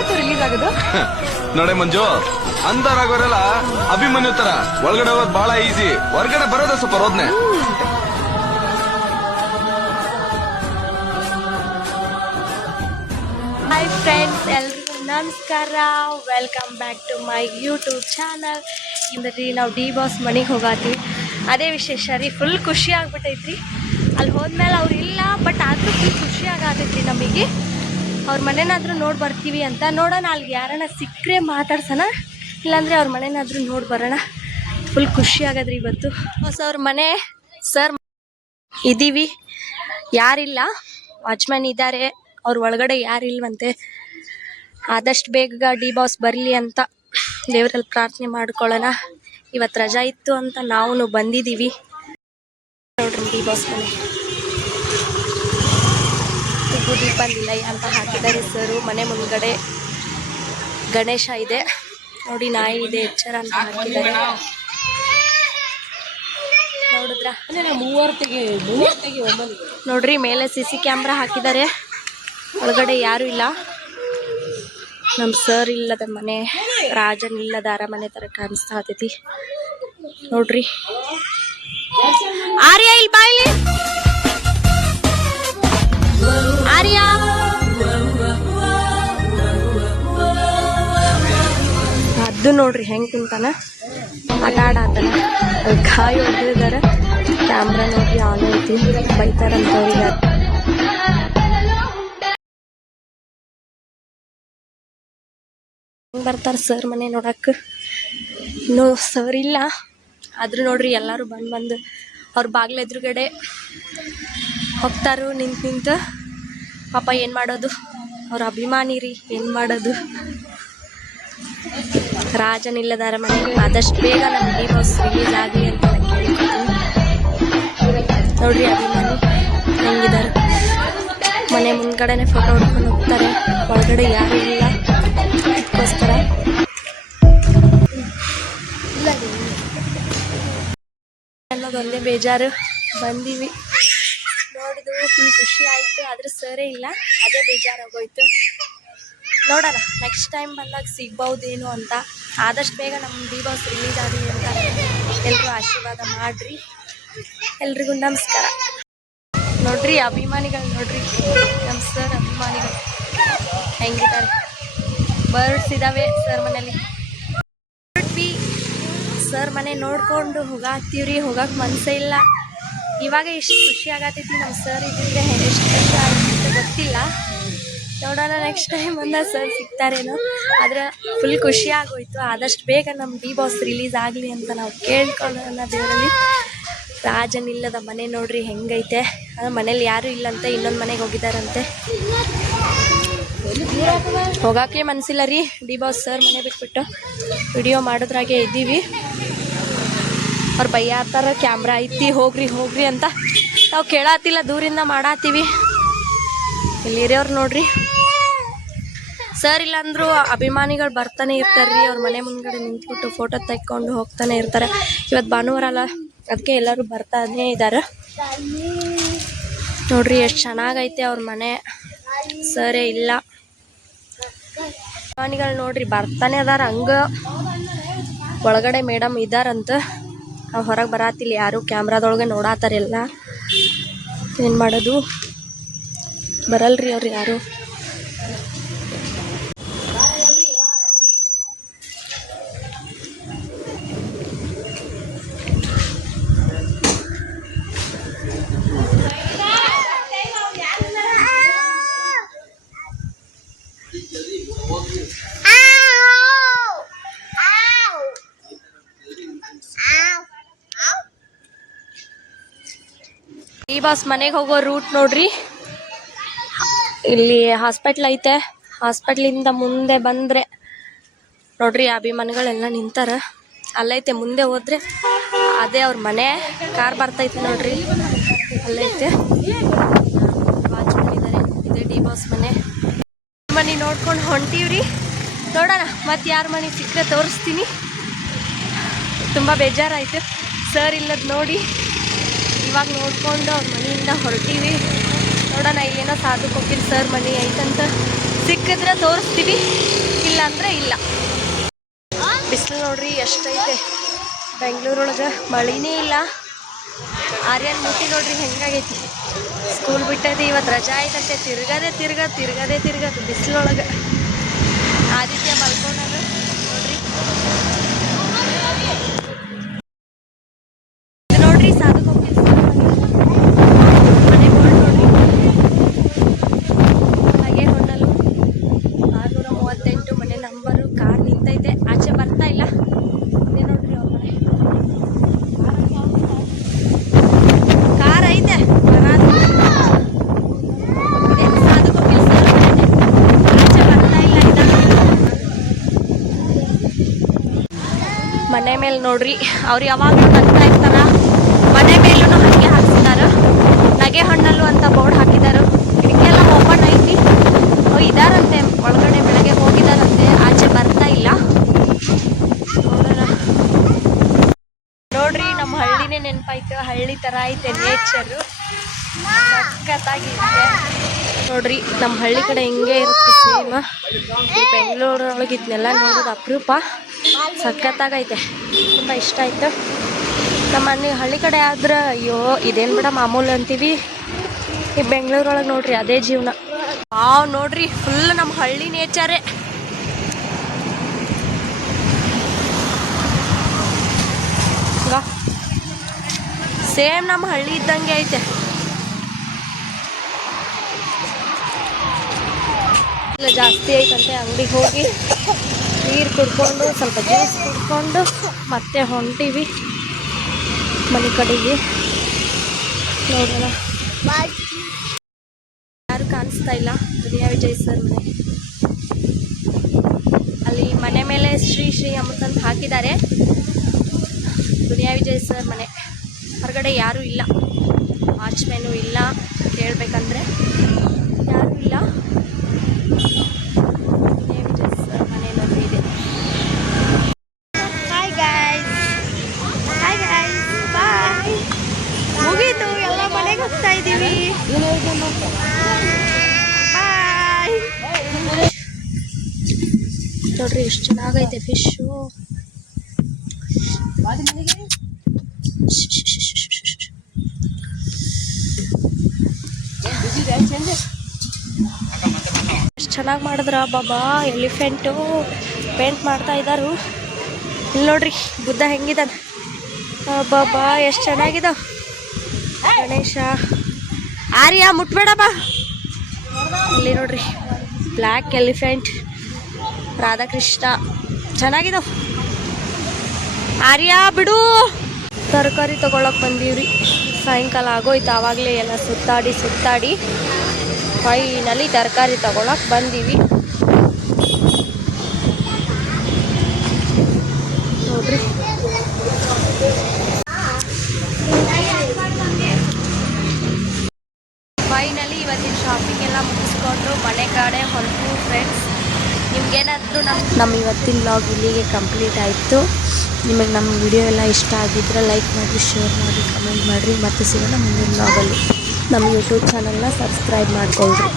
ಯಾವತ್ತು ರಿಲೀಸ್ ಆಗೋದು? ನೋಡೆ ಮಂಜು, ಅಂತಾರಾಗೋರೆಲ್ಲ ಅಭಿಮನ್ಯು ತರ ಒಳಗಡೆ ಹೋಗೋದು ಬಹಳ ಈಸಿ, ಹೊರಗಡೆ ಬರೋದ ಸ್ವಲ್ಪ ರೋದ್ನೆ. ಹಾಯ್ ಫ್ರೆಂಡ್ಸ್, ಎಲ್ರಿಗೂ ನಮಸ್ಕಾರ. Welcome back to my YouTube channel. ಇಂದ್ರಿ ನಾವು ಡಿ ಬಾಸ್ ಮನೆಗೆ ಹೋಗಾತೀವಿ. ಅದೇ ವಿಶೇಷ ರೀ, ಫುಲ್ ಖುಷಿ ಆಗ್ಬಿಟ್ಟೈತ್ರಿ. ಅಲ್ಲಿ ಹೋದ್ಮೇಲೆ ಅವ್ರು ಇಲ್ಲ, ಬಟ್ ಆದರೂ ಫುಲ್ ಖುಷಿ ಆಗತೈತ್ರಿ ನಮಗೆ. ಅವ್ರ ಮನೆನಾದ್ರೂ ನೋಡಿ ಬರ್ತೀವಿ ಅಂತ. ನೋಡೋಣ, ಅಲ್ಲಿಗೆ ಯಾರನ್ನ ಸಿಕ್ಕರೆ ಮಾತಾಡ್ಸೋಣ, ಇಲ್ಲಾಂದರೆ ಅವ್ರ ಮನೆನಾದ್ರೂ ನೋಡಿ ಬರೋಣ. ಫುಲ್ ಖುಷಿ ಆಗದ್ರಿ ಇವತ್ತು. ಅವ್ರ ಮನೆ ಸರ್ ಇದ್ದೀವಿ, ಯಾರಿಲ್ಲ, ವಾಚ್ಮ್ಯಾನ್ ಇದ್ದಾರೆ. ಅವ್ರ ಒಳಗಡೆ ಯಾರಿಲ್ವಂತೆ. ಆದಷ್ಟು ಬೇಗ ಡಿ ಬಾಸ್ ಬರಲಿ ಅಂತ ದೇವರಲ್ಲಿ ಪ್ರಾರ್ಥನೆ ಮಾಡ್ಕೊಳ್ಳೋಣ. ಇವತ್ತು ರಜಾ ಇತ್ತು ಅಂತ ನಾವು ಬಂದಿದ್ದೀವಿ. ನೋಡ್ರಿ ಡಿ ಬಾಸ್ ಮನೆ ಉಪ್ಪು ದೀಪ ನಿಲಯ ಅಂತ ಹಾಕಿದ್ದಾರೆ ಸರು. ಮನೆ ಮುಂದ್ಗಡೆ ಗಣೇಶ ಇದೆ ನೋಡಿ, ನಾಯಿ ಇದೆ, ಎಚ್ಚರ ಅಂತ ಹಾಕಿದ್ದಾರೆ. ನೋಡಿದ್ರ ನೋಡ್ರಿ, ಮೇಲೆ CC ಕ್ಯಾಮ್ರಾ ಹಾಕಿದ್ದಾರೆ. ಒಳಗಡೆ ಯಾರು ಇಲ್ಲ. ನಮ್ಮ ಸರ್ ಇಲ್ಲದ ಮನೆ, ರಾಜನ್ ಇಲ್ಲದ ಅರಮನೆ ತರ ಕಾಣಿಸ್ತಾ ಹತ್ತೈತಿ ನೋಡ್ರಿ. ಆರ್ಯ ಇಲ್ಲಿ ಬಾಯ್ಲಿ, ಆರ್ಯ ಅದು ನೋಡ್ರಿ ಹೆಂಗ್ ಕುಂತಾನ, ಆಟ ಆಡಾತನ. ಗಾಯ ಹೊಡೆದಿದ್ದಾರೆ. ಕ್ಯಾಮ್ರಾ ನೋಡ್ರಿ ಆನ್ ಐತಿ, ಬೈತಾರಂತ ಅವ್ರಿಗೆ. ಬರ್ತಾರ ಸರ್ ಮನೆ ನೋಡಕ್ಕೆ. ಇನ್ನೂ ಸರ್ ಇಲ್ಲ, ಆದ್ರೂ ನೋಡ್ರಿ ಎಲ್ಲರೂ ಬಂದು ಅವ್ರ ಬಾಗ್ಲ ಎದುರುಗಡೆ ಹೋಗ್ತಾರು ನಿಂತು. ಪಾಪ ಏನು ಮಾಡೋದು, ಅವ್ರ ಅಭಿಮಾನಿ ರೀ, ಏನು ಮಾಡೋದು. ರಾಜನಿಲ್ಲದ ಅರಮನೆ ಆದಷ್ಟು ಬೇಗ ನಮ್ಮ ಡಿ ಬಾಸ್ ರಿಲೀಸ್ ಆಗಲಿ ಅಂತ ನಾನು ಕೇಳ್ಕೊತೀನಿ. ನೋಡ್ರಿ ಅಭಿಮಾನಿ ಹೆಂಗಿದ್ದಾರೆ. ಮನೆ ಮುಂದ್ಗಡೆನೆ ಫೋಟೋ ಹೊಡ್ಕೊಂಡು ಹೋಗ್ತಾರೆ. ಒಳಗಡೆ ಯಾರು ಇಲ್ಲ, ಅದಕ್ಕೋಸ್ಕರ ಅನ್ನೋದೊಂದೇ ಬೇಜಾರು. ಬಂದೀವಿ, ನೋಡಿದ್ವು, ಫುಲ್ ಖುಷಿ ಆಯಿತು. ಆದ್ರೆ ಸರೇ ಇಲ್ಲ, ಅದೇ ಬೇಜಾರಾಗೋಯ್ತು. ನೋಡೋಣ, ನೆಕ್ಸ್ಟ್ ಟೈಮ್ ಬಂದಾಗ ಸಿಗ್ಬಹುದೇನು ಅಂತ. ಆದಷ್ಟು ಬೇಗ ನಮ್ಮ ಡಿ ಬಾಸ್ ರಿಲೀಸ್ ಆಗಲಿ ಅಂತ ಎಲ್ಲರೂ ಆಶೀರ್ವಾದ ಮಾಡಿರಿ. ಎಲ್ರಿಗೂ ನಮಸ್ಕಾರ. ನೋಡ್ರಿ ಅಭಿಮಾನಿಗಳು, ನೋಡ್ರಿ ನಮ್ಮ ಸರ್ ಅಭಿಮಾನಿಗಳು ಹೆಂಗಿದ್ದಾರೆ. ಬರ್ಡ್ಸ್ ಇದ್ದಾವೆ ಸರ್ ಮನೇಲಿ. ಸರ್ ಮನೆ ನೋಡ್ಕೊಂಡು ಹೋಗಾಕ್ತೀವ್ರಿ. ಹೋಗಕ್ಕೆ ಮನಸ್ಸೇ ಇಲ್ಲ. ಇವಾಗ ಎಷ್ಟು ಖುಷಿ ಆಗತೈತಿ. ನಮ್ಮ ಸರ್ ಇದ್ದಿದ್ರೆ ಎಷ್ಟು ಖುಷಿ ಆಗ್ತಿತ್ತು ಗೊತ್ತಿಲ್ಲ. ನೋಡೋಣ, ನೆಕ್ಸ್ಟ್ ಟೈಮ್ ಬಂದಾಗ ಸರ್ ಸಿಗ್ತಾರೇನೋ. ಆದರೆ ಫುಲ್ ಖುಷಿ ಆಗೋಯ್ತು. ಆದಷ್ಟು ಬೇಗ ನಮ್ಮ ಡಿ ಬಾಸ್ ರಿಲೀಸ್ ಆಗಲಿ ಅಂತ ನಾವು ಕೇಳ್ಕೊಳ್ಳೋಣ ದೇವರಲ್ಲಿ. ರಾಜನಿಲ್ಲದ ಮನೆ ನೋಡ್ರಿ ಹೆಂಗೈತೆ. ಮನೇಲಿ ಯಾರೂ ಇಲ್ಲಂತೆ, ಇನ್ನೊಂದು ಮನೆಗೆ ಹೋಗಿದ್ದಾರಂತೆ. ಹೋಗೋಕ್ಕೆ ಮನಸ್ಸಿಲ್ಲ ರೀ. ಡಿ ಬಾಸ್ ಸರ್ ಮನೆ ಬಿಟ್ಬಿಟ್ಟು ವಿಡಿಯೋ ಮಾಡೋದ್ರಾಗೆ ಇದ್ದೀವಿ. ಅವ್ರು ಬೈಯಾತಾರ, ಕ್ಯಾಮ್ರಾ ಐತಿ, ಹೋಗ್ರಿ ಹೋಗ್ರಿ ಅಂತ. ನಾವು ಕೇಳಾತಿಲ್ಲ, ದೂರಿಂದ ಮಾಡಾತೀವಿ. ಇಲ್ಲಿರೋರು ನೋಡ್ರಿ, ಸರ್ ಇಲ್ಲಾಂದ್ರೂ ಅಭಿಮಾನಿಗಳು ಬರ್ತಾನೆ ಇರ್ತಾರ್ರಿ. ಅವ್ರ ಮನೆ ಮುಂದ್ಗಡೆ ನಿಂತ್ಬಿಟ್ಟು ಫೋಟೋ ತೆಕ್ಕೊಂಡು ಹೋಗ್ತಾನೆ ಇರ್ತಾರೆ. ಇವತ್ತು ಭಾನುವಾರ ಅಲ್ಲ, ಅದಕ್ಕೆ ಎಲ್ಲರೂ ಬರ್ತಾನೆ ಇದ್ದಾರೆ. ನೋಡ್ರಿ ಎಷ್ಟು ಚೆನ್ನಾಗೈತೆ ಅವ್ರ ಮನೆ. ಸರೇ ಇಲ್ಲ. ಅಭಿಮಾನಿಗಳು ನೋಡ್ರಿ ಬರ್ತಾನೆ ಅದಾರ. ಹಂಗ ಒಳಗಡೆ ಮೇಡಮ್ ಇದ್ದಾರಂತ. ನಾವು ಹೊರಗೆ ಬರಾತಿಲ್ಲ, ಯಾರು ಕ್ಯಾಮ್ರಾದೊಳಗೆ ನೋಡಾತಾರೆಲ್ಲ. ಏನು ಮಾಡೋದು, ಬರಲ್ರಿ ಅವ್ರು ಯಾರು. ಡಿ ಬಾಸ್ ಮನೆಗೆ ಹೋಗೋ ರೂಟ್ ನೋಡ್ರಿ. ಇಲ್ಲಿ ಹಾಸ್ಪಿಟ್ಲ್ ಐತೆ. ಹಾಸ್ಪಿಟ್ಲಿಂದ ಮುಂದೆ ಬಂದರೆ ನೋಡ್ರಿ ಅಭಿಮಾನಿಗಳೆಲ್ಲ ನಿಂತಾರ. ಅಲ್ಲೈತೆ, ಮುಂದೆ ಹೋದ್ರೆ ಅದೇ ಅವ್ರ ಮನೆ. ಕಾರ್ ಬರ್ತೈತೆ ನೋಡ್ರಿ, ಅಲ್ಲೈತೆ. ವಾಚ್ಮನ್ ಇದ್ದಾರೆ. ಇದೇ ಡಿ ಬಾಸ್ ಮನೆ. ಮನೆ ನೋಡ್ಕೊಂಡು ಹೊಂಟೀವ್ರಿ. ನೋಡೋಣ, ಮತ್ತೆ ಯಾರ ಮನೆ ಸಿಕ್ಕರೆ ತೋರಿಸ್ತೀನಿ. ತುಂಬ ಬೇಜಾರಾಯಿತು ಸರ್ ಇಲ್ಲದ ನೋಡಿ. ಇವಾಗ ನೋಡ್ಕೊಂಡು ಅವ್ರ ಮನೆಯಿಂದ ಹೊರಟೀವಿ. ನೋಡೋಣ, ಇಲ್ಲೇನೋ ಸಾಧು ಕೊಕ್ಕಿನ ಸರ್ ಮನೆ ಐತಂತ. ಸಿಕ್ಕಿದ್ರೆ ತೋರಿಸ್ತೀವಿ, ಇಲ್ಲ ಅಂದರೆ ಇಲ್ಲ. ಬಿಸಿಲು ನೋಡ್ರಿ ಎಷ್ಟೈತೆ ಬೆಂಗಳೂರೊಳಗೆ, ಮಳಿನೇ ಇಲ್ಲ. ಆರ್ಯನ್ ಮೂತಿ ನೋಡ್ರಿ ಹೆಂಗಾಗೈತಿ. ಸ್ಕೂಲ್ ಬಿಟ್ಟೈತಿ, ಇವತ್ತು ರಜಾ ಐತಂತೆ. ತಿರ್ಗದೆ ಬಿಸಿಲೊಳಗೆ. ಆದಿತ್ಯ ಮಲ್ಕೊಂಡಾಗ ನೋಡ್ರಿ. ಇದು ನೋಡ್ರಿ ಸಾಧು ಹೋಗ್ತೀವಿ ಮನೆ ಬೋರ್ಡ್ ನೋಡ್ರಿ. ಹಾಗೆ ಹೊನ್ನಲು 638 ಮನೆ ನಂಬರು. ಕಾರ್ ನಿಂತೈತೆ, ಆಚೆ ಬರ್ತಾ ಇಲ್ಲ. ಇದೇ ನೋಡ್ರಿ ಅವ್ರ ಮನೆ. ಕಾರ್ ಐತೆ ಬರಾದು. ಇದೇ ಸಾಧು ಹೋಗ್ತೀವಿ ಸರ್ ಮನೆ. ಆಚೆ ಬರ್ತಾ ಇಲ್ಲ. ಮನೆ ಮೇಲೆ ನೋಡ್ರಿ, ಅವ್ರು ಯಾವಾಗಲೂ ನಗ್ತಾ ಇರ್ತಾರ. ಮನೆ ಮೇಲೂ ಹಾಗೆ ಹಾಕ್ಸಿದಾರ. ನಗೆ ಹಣ್ಣಲ್ಲು ಅಂತ ಬೋರ್ಡ್ ಹಾಕಿದಾರು. ಕಿಟಕಿಯೆಲ್ಲ ಓಪನ್ ಐತಿ. ಇದಾರಂತೆ ಒಳಗಡೆ, ಬೆಳಗ್ಗೆ ಹೋಗಿದಾರಂತೆ. ಆಚೆ ಬರ್ತಾ ಇಲ್ಲ. ನೋಡೋಣ. ನೋಡ್ರಿ ನಮ್ಮ ಹಳ್ಳಿನೇ ನೆನಪಾಯ್ತು. ಹಳ್ಳಿ ಥರ ಐತೆ ನೇಚರು, ಸಖತ್ತಾಗಿರುತ್ತೆ ನೋಡ್ರಿ. ನಮ್ಮ ಹಳ್ಳಿ ಕಡೆ ಹಿಂಗೆ ಇರುತ್ತೆ ಸೇಮ್. ಈ ಬೆಂಗಳೂರೊಳಗೆ ಇದನ್ನೆಲ್ಲ ನೋಡೋದು ಅಪರೂಪ. ಸಖತ್ತಾಗೈತೆ, ತುಂಬ ಇಷ್ಟ ಆಯಿತು. ನಮ್ಮ ಹಳ್ಳಿ ಕಡೆ ಆದ್ರೆ ಅಯ್ಯೋ ಇದೇನು ಬಿಡ ಮಾಮೂಲು ಅಂತೀವಿ. ಈ ಬೆಂಗಳೂರೊಳಗೆ ನೋಡ್ರಿ ಅದೇ ಜೀವನ. ನೋಡ್ರಿ ಫುಲ್ ನಮ್ಮ ಹಳ್ಳಿ ನೇಚರೇ. ಸೇಮ್ ನಮ್ಮ ಹಳ್ಳಿ ಇದ್ದಂಗೆ ಐತೆ. ಜಾಸ್ತಿ ಐತಂತೆ. ಅಂಗಡಿಗೆ ಹೋಗಿ ನೀರು ಕುಡ್ಕೊಂಡು ಸ್ವಲ್ಪ ಜ್ಯೂಸ್ ಕುಡ್ಕೊಂಡು ಮತ್ತೆ ಹೊಂಟೀವಿ ಮನೆ ಕಡೆಗೆ. ನೋಡೋಣ. ಯಾರು ಕಾಣಿಸ್ತಾ ಇಲ್ಲ. ದುನಿಯಾ ವಿಜಯ್ ಸರ್ ಮನೆ. ಅಲ್ಲಿ ಮನೆ ಮೇಲೆ ಶ್ರೀ ಶ್ರೀ ಅಮೃತ ಅಂತ ಹಾಕಿದ್ದಾರೆ. ದುನಿಯಾ ವಿಜಯ್ ಸರ್ ಮನೆ. ಹೊರಗಡೆ ಯಾರೂ ಇಲ್ಲ, ವಾಚ್ಮ್ಯಾನು ಇಲ್ಲ. ಕೇಳಬೇಕಂದ್ರೆ ಯಾರೂ ಇಲ್ಲ. ದುನಿಯಾ ವಿಜಯ್ ಸರ್ ಮನೆ ನೋಡ್ರಿ ಇದೆ. ಹಾಯ್ ಗೈಸ್, ಬಾಯ್. ಮುಗೀತು, ಎಲ್ಲ ಮನೆಗೆ ಹೋಗ್ತಾ ಇದ್ದೀವಿ. ಬಾಯ್. ನೋಡ್ರಿ ಎಷ್ಟು ಚೆನ್ನಾಗೈತೆ ಫಿಶು. ಎಷ್ಟು ಚೆನ್ನಾಗಿ ಮಾಡಿದ್ರ ಬಾಬಾ. ಎಲಿಫೆಂಟು ಪೇಂಟ್ ಮಾಡ್ತಾ ಇದ್ದಾರು. ಇಲ್ಲಿ ನೋಡ್ರಿ ಬುದ್ಧ ಹೆಂಗಿದಾನೆ ಬಾಬಾ, ಎಷ್ಟು ಚೆನ್ನಾಗಿದಾವ. ಗಣೇಶ. ಆರ್ಯ ಮುಟ್ಬೇಡಪ್ಪ. ಇಲ್ಲಿ ನೋಡ್ರಿ ಬ್ಲ್ಯಾಕ್ ಎಲಿಫೆಂಟ್, ರಾಧಾಕೃಷ್ಣ ಚೆನ್ನಾಗಿದಾವ. ಆರ್ಯ ಬಿಡು. ತರಕಾರಿ ತಗೊಳಕ್ ಬಂದೀವ್ರಿ. ಸಾಯಂಕಾಲ ಆಗೋಯ್ತು. ಆವಾಗಲೇ ಎಲ್ಲ ಸುತ್ತಾಡಿ ಫೈನಲಿ ತರಕಾರಿ ತಗೊಳಕ್ ಬಂದೀವಿ ನೋಡ್ರಿ. ಫೈನಲಿ ಇವತ್ತಿನ ಶಾಪಿಂಗ್ ಎಲ್ಲ ಮುಗಿಸ್ಕೊಂಡು ಮನೆ ಕಡೆ ಹೊರಟು ಫ್ರೆಂಡ್ಸ್. ನಿಮ್ಗೇನಾದರೂ ನಮ್ಮ ಇವತ್ತಿನ ವ್ಲಾಗ್ ಇಲ್ಲಿಗೆ ಕಂಪ್ಲೀಟ್ ಆಯಿತು. ನಿಮಗೆ ನಮ್ಮ ವಿಡಿಯೋ ಎಲ್ಲ ಇಷ್ಟ ಆಗಿದ್ರೆ ಲೈಕ್ ಮಾಡಿರಿ, ಶೇರ್ ಮಾಡಿ, ಕಮೆಂಟ್ ಮಾಡಿರಿ. ಮತ್ತೆ ಸಿಗೋಣ ಮುಂದಿನ ವ್ಲಾಗಲ್ಲಿ. ನಮ್ಮ ಯೂಟ್ಯೂಬ್ ಚಾನಲ್ನ ಸಬ್ಸ್ಕ್ರೈಬ್ ಮಾಡ್ಕೊಳ್ರಿ.